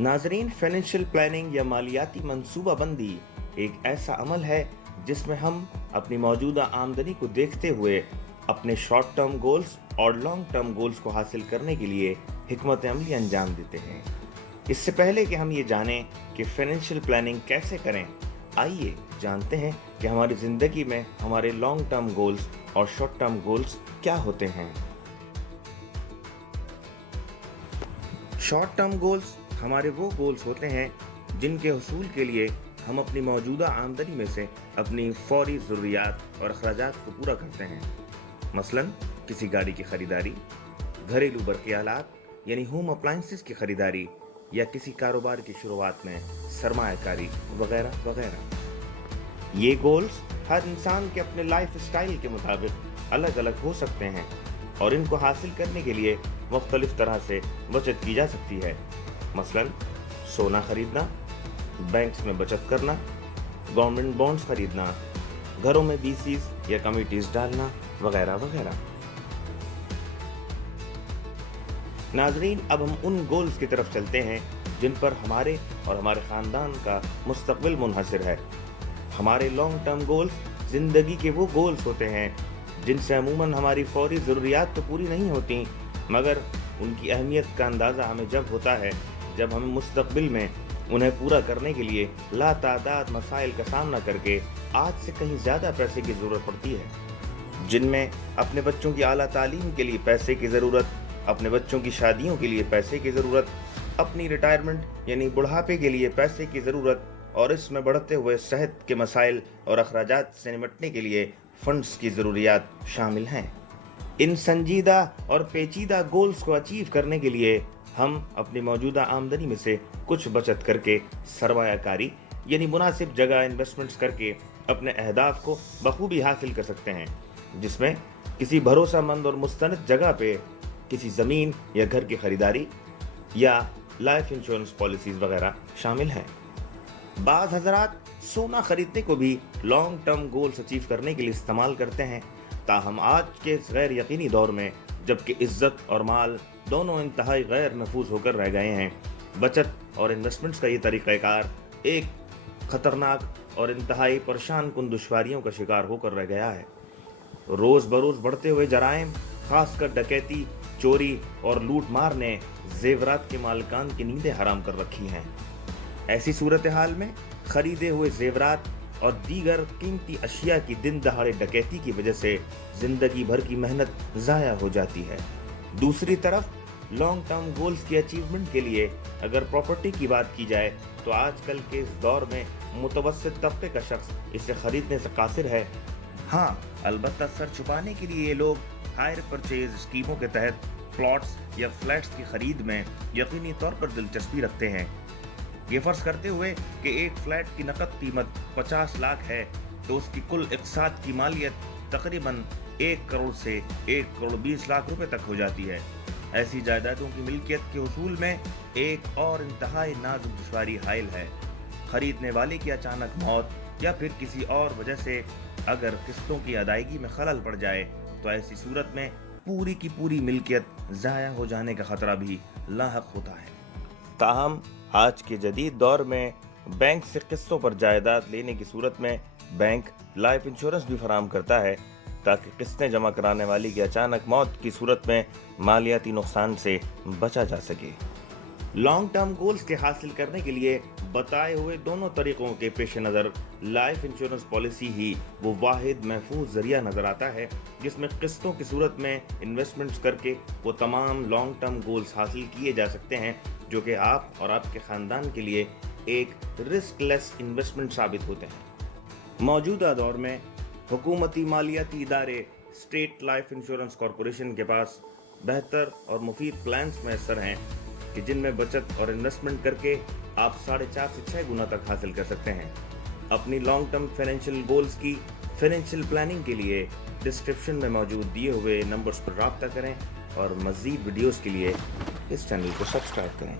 नाजरीन, financial planning या मालियाती मंसूबा बंदी एक ऐसा अमल है जिसमें हम अपनी मौजूदा आमदनी को देखते हुए अपने शॉर्ट टर्म गोल्स और लॉन्ग टर्म गोल्स को हासिल करने के लिए हिकमत अमली अंजाम देते हैं। इससे पहले कि हम ये जानें कि फाइनेंशियल प्लानिंग कैसे करें, आइए जानते हैं कि हमारी ज़िंदगी में हमारे लॉन्ग टर्म गोल्स और शॉर्ट टर्म गोल्स क्या होते हैं। शॉर्ट टर्म गोल्स हमारे वो गोल्स होते हैं जिनके हसूल के लिए हम अपनी मौजूदा आमदनी में से अपनी फौरी ज़रूरियात और अखराजात को पूरा करते हैं। मसलन किसी गाड़ी की खरीदारी, घरेलू बरक़ियालात यानी होम अप्लाइंसेस की खरीदारी, या किसी कारोबार की शुरुआत में सरमायाकारी वगैरह वगैरह। ये गोल्स हर इंसान के अपने लाइफ स्टाइल के मुताबिक अलग अलग हो सकते हैं और इनको हासिल करने के लिए मुख्तलिफ तरह से बचत की जा सकती है। मसलन सोना खरीदना, बैंक्स में बचत करना, गवर्नमेंट बॉन्ड्स खरीदना, घरों में बीसीज या कमिटीज डालना वगैरह वगैरह। नाजरीन, अब हम उन गोल्स की तरफ चलते हैं जिन पर हमारे और हमारे ख़ानदान का मुस्तक़बिल मुनहसर है। हमारे लॉन्ग टर्म गोल्स ज़िंदगी के वो गोल्स होते हैं जिनसे अमूमन हमारी फौरी ज़रूरियात तो पूरी नहीं होती, मगर उनकी अहमियत का अंदाज़ा हमें जब होता है जब हमें मुस्तक़बिल में उन्हें पूरा करने के लिए लातादाद मसाइल का सामना करके आज से कहीं ज़्यादा पैसे की ज़रूरत पड़ती है। जिनमें अपने बच्चों की आला तालीम के लिए पैसे की ज़रूरत, अपने बच्चों की शादियों के लिए पैसे की ज़रूरत, अपनी रिटायरमेंट यानी बुढ़ापे के लिए पैसे की ज़रूरत, और इसमें बढ़ते हुए सेहत के मसाइल और अखराजात से निपटने के लिए फंड्स की ज़रूरियात शामिल हैं। इन संजीदा और पेचीदा गोल्स को अचीव करने के लिए हम अपनी मौजूदा आमदनी में से कुछ बचत करके सरमायाकारी यानी मुनासिब जगह इन्वेस्टमेंट्स करके अपने अहदाफ को बखूबी हासिल कर सकते हैं, जिसमें किसी भरोसामंद और मुस्तनद जगह पे किसी ज़मीन या घर की खरीदारी या लाइफ इंश्योरेंस पॉलिसीज़ वगैरह शामिल हैं। बाज़ हज़रात सोना खरीदने को भी लॉन्ग टर्म गोल्स अचीव करने के लिए इस्तेमाल करते हैं। ताहम आज के इस गैर यकीनी दौर में, जबकि इज़्ज़त और माल दोनों इंतहाई गैर महफूज होकर रह गए हैं, बचत और इन्वेस्टमेंट्स का ये तरीक़ाकार एक ख़तरनाक और इंतहाई परेशान कुन दुश्वारियों का शिकार होकर रह गया है। रोज़ बरोज़ बढ़ते हुए जराइम, खासकर डकैती, चोरी और लूट मार ने जेवरात के मालिकान की नींदें हराम कर रखी हैं। ऐसी सूरत हाल में खरीदे हुए जेवरात और दीगर कीमती अशिया की दिन दहाड़े डकैती की वजह से ज़िंदगी भर की मेहनत ज़ाया हो जाती है। दूसरी तरफ लॉन्ग टर्म गोल्स की अचीवमेंट के लिए अगर प्रॉपर्टी की बात की जाए तो आजकल के इस दौर में मुतवस्सित तबके का शख्स इसे खरीदने से कासिर है। हाँ, अलबत्ता सर छुपाने के लिए ये लोग हायर परचेज स्कीमों के तहत प्लॉट्स या फ्लैट्स की खरीद में यकीनी तौर पर दिलचस्पी रखते हैं। ये फर्ज करते हुए कि एक फ्लैट की नकद कीमत 50 लाख है तो उसकी कुल इक़साद की मालियत तकरीबन 1 करोड़ से 1 करोड़ 20 लाख रुपए तक हो जाती है। ऐसी जायदादों की मिल्कियत के उसूल में एक और इंतहाई नाजुक दुश्वारी हायल है। खरीदने वाले की अचानक मौत या फिर किसी और वजह से अगर किस्तों की अदायगी में खलल पड़ जाए तो ऐसी सूरत में पूरी की पूरी मिल्कियत ज़ाया हो जाने का ख़तरा भी लाहक होता है। ताहम आज के जदीद दौर में बैंक से किस्तों पर जायदाद लेने की सूरत में बैंक लाइफ इंश्योरेंस भी फराहम करता है ताकि किस्तें जमा कराने वाली की अचानक मौत की सूरत में मालियाती नुकसान से बचा जा सके। लॉन्ग टर्म गोल्स के हासिल करने के लिए बताए हुए दोनों तरीक़ों के पेश नज़र लाइफ इंश्योरेंस पॉलिसी ही वो वाहिद महफूज ज़रिया नज़र आता है जिसमें किस्तों की सूरत में इन्वेस्टमेंट्स करके वो तमाम लॉन्ग टर्म गोल्स हासिल किए जा सकते हैं जो कि आप और आपके ख़ानदान के लिए एक रिस्कलेस इन्वेस्टमेंट साबित होते हैं। मौजूदा दौर में हुकूमती मालियाती इदारे स्टेट लाइफ इंश्योरेंस कॉरपोरेशन के पास बेहतर और मुफीद प्लान्स मैसर हैं कि जिनमें बचत और इन्वेस्टमेंट करके आप 4.5 से 6 गुना तक हासिल कर सकते हैं। अपनी लॉन्ग टर्म फाइनेंशियल गोल्स की फाइनेंशियल प्लानिंग के लिए डिस्क्रिप्शन में मौजूद दिए हुए नंबर्स पर राब्ता करें और मज़ीद वीडियोस के लिए इस चैनल को सब्सक्राइब करें।